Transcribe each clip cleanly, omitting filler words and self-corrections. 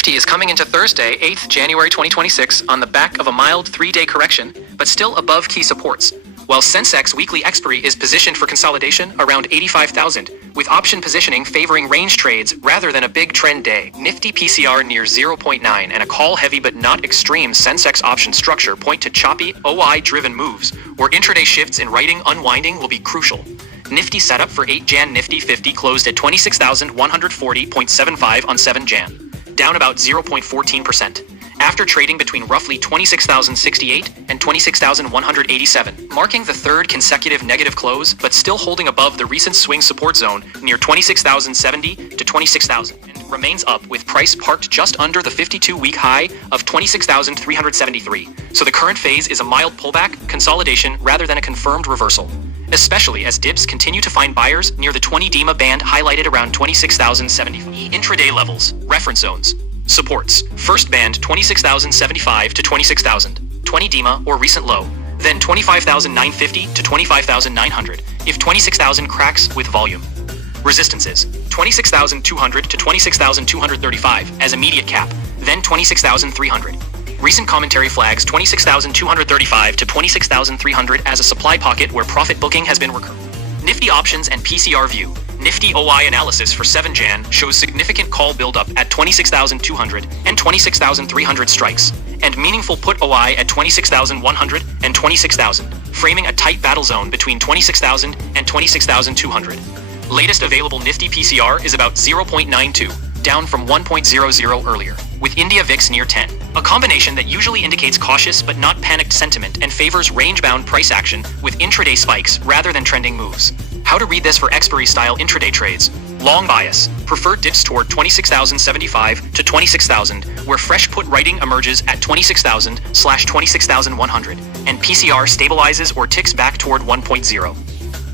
Nifty is coming into Thursday, 8th January 2026 on the back of a mild 3-day correction, but still above key supports, while Sensex weekly expiry is positioned for consolidation around 85,000, with option positioning favoring range trades rather than a big trend day. Nifty PCR near 0.9 and a call-heavy but not extreme Sensex option structure point to choppy, OI-driven moves, where intraday shifts in writing unwinding will be crucial. Nifty setup for 8 Jan Nifty 50 closed at 26,140.75 on 7 Jan, down about 0.14%, after trading between roughly 26,068 and 26,187, marking the third consecutive negative close, but still holding above the recent swing support zone near 26,070 to 26,000, and remains up with price parked just under the 52-week high of 26,373. So the current phase is a mild pullback, consolidation rather than a confirmed reversal, especially as dips continue to find buyers near the 20 DEMA band highlighted around 26,070. Intraday levels, reference zones, supports. First band 26,075 to 26,000, 20 DEMA or recent low, then 25,950 to 25,900 if 26,000 cracks with volume. Resistances, 26,200 to 26,235 as immediate cap, then 26,300. Recent commentary flags 26,235 to 26,300 as a supply pocket where profit booking has been recurring. Nifty options and PCR view. Nifty OI analysis for 7 Jan shows significant call buildup at 26,200 and 26,300 strikes, and meaningful put OI at 26,100 and 26,000, framing a tight battle zone between 26,000 and 26,200. Latest available Nifty PCR is about 0.92, down from 1.00 earlier, with India VIX near 10. A combination that usually indicates cautious but not panicked sentiment and favors range-bound price action with intraday spikes rather than trending moves. How to read this for expiry-style intraday trades. Long bias. Preferred dips toward 26,075 to 26,000, where fresh put writing emerges at 26,000/26,100, and PCR stabilizes or ticks back toward 1.0.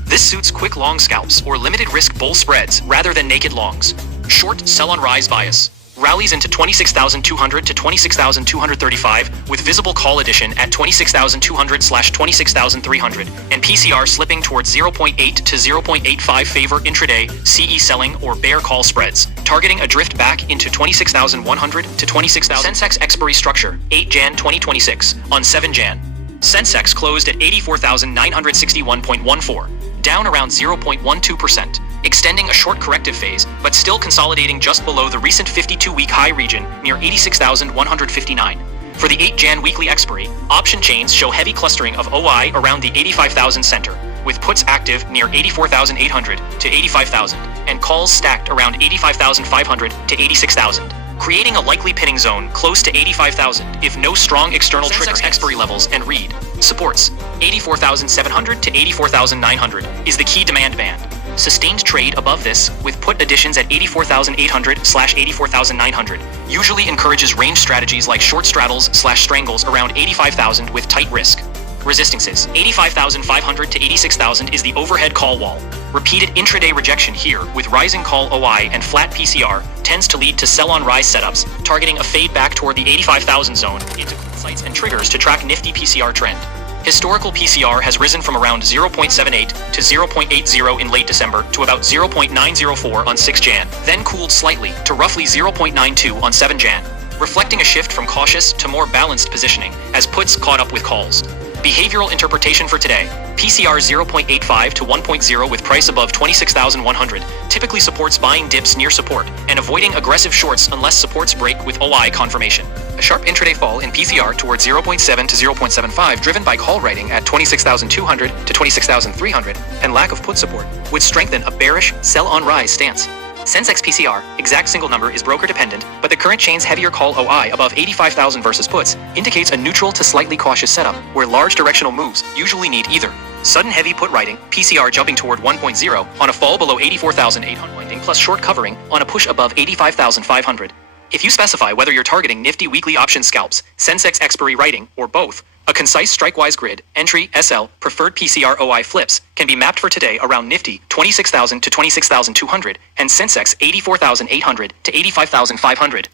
This suits quick long scalps or limited risk bull spreads rather than naked longs. Short sell on rise bias. Rallies into 26,200 to 26,235 with visible call addition at 26,200/26,300 and PCR slipping towards 0.8 to 0.85 favor intraday CE selling or bear call spreads, targeting a drift back into 26,100 to 26,000. Sensex expiry structure 8 Jan 2026 on 7 Jan. Sensex closed at 84,961.14, down around 0.12%. Extending a short corrective phase, but still consolidating just below the recent 52-week high region near 86,159. For the 8 Jan weekly expiry, option chains show heavy clustering of OI around the 85,000 center, with puts active near 84,800 to 85,000, and calls stacked around 85,500 to 86,000, creating a likely pinning zone close to 85,000 if no strong external trigger. Expiry levels and read. Supports, 84,700 to 84,900 is the key demand band. Sustained trade above this, with put additions at 84,800/84,900, usually encourages range strategies like short straddles/strangles around 85,000 with tight risk. Resistances, 85,500 to 86,000 is the overhead call wall. Repeated intraday rejection here with rising call OI and flat PCR tends to lead to sell-on-rise setups, targeting a fade back toward the 85,000 zone into sites and triggers to track Nifty PCR trend. Historical PCR has risen from around 0.78 to 0.80 in late December to about 0.904 on 6 Jan, then cooled slightly to roughly 0.92 on 7 Jan, reflecting a shift from cautious to more balanced positioning as puts caught up with calls. Behavioral interpretation for today. PCR 0.85 to 1.0 with price above 26,100 typically supports buying dips near support and avoiding aggressive shorts unless supports break with OI confirmation. A sharp intraday fall in PCR towards 0.7 to 0.75 driven by call writing at 26,200 to 26,300 and lack of put support would strengthen a bearish sell-on-rise stance. Sensex PCR, exact single number is broker dependent, but the current chain's heavier call OI above 85,000 versus puts indicates a neutral to slightly cautious setup where large directional moves usually need either sudden heavy put writing, PCR jumping toward 1.0 on a fall below 84,800 winding plus short covering on a push above 85,500. If you specify whether you're targeting Nifty weekly option scalps, Sensex expiry writing, or both, a concise strike-wise grid, entry, SL, preferred PCR OI flips can be mapped for today around Nifty 26,000 to 26,200 and Sensex 84,800 to 85,500.